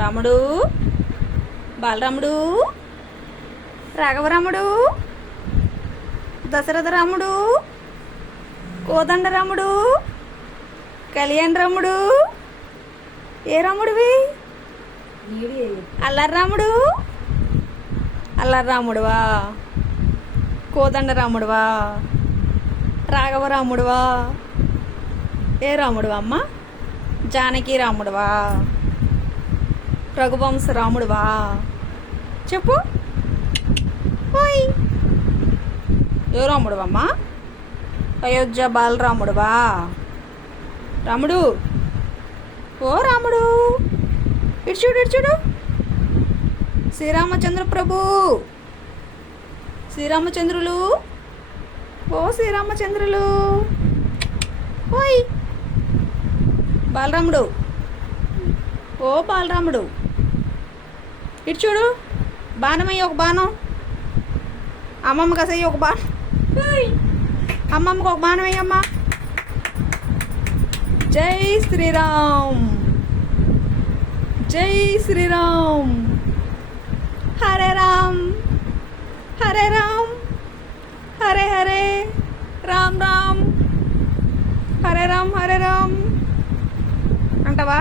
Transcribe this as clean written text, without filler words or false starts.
రాముడు, బాలరాముడు, రాఘవరాముడు, దశరథ రాముడు, కోదండ రాముడు, కళ్యాణ్ రాముడు. ఏ రాముడివి? అల్లరి రాముడు. అల్లరి రాముడువా? కోదండ రాముడువా? రాఘవ రాముడువా? ఏ రాముడువా అమ్మ? జానకి రాముడువా? రఘువంశ రాముడువా? చెప్పు. ఓయ్, ఏ రాముడువమ్మా? అయోధ్య బాలరాముడువా? రాముడు, ఓ రాముడు, ఇటు చూడు, ఇటు చూడు. శ్రీరామచంద్ర ప్రభు, శ్రీరామచంద్రులు, ఓ శ్రీరామచంద్రులు. ఓయ్ బాలరాముడు, ఓ బాలరాముడు, ఇటు చూడు. బాణమయ్య ఒక బాణం, అమ్మమ్మకి అసయ్య ఒక బాణం. అమ్మమ్మకి ఒక బాణం అయ్యమ్మ. జై శ్రీరామ్, జై శ్రీరామ్. హరే రామ్, హరే రామ్, హరే హరే, రామ్ రామ్, హరే రామ్, హరే రామ్ అంటావా?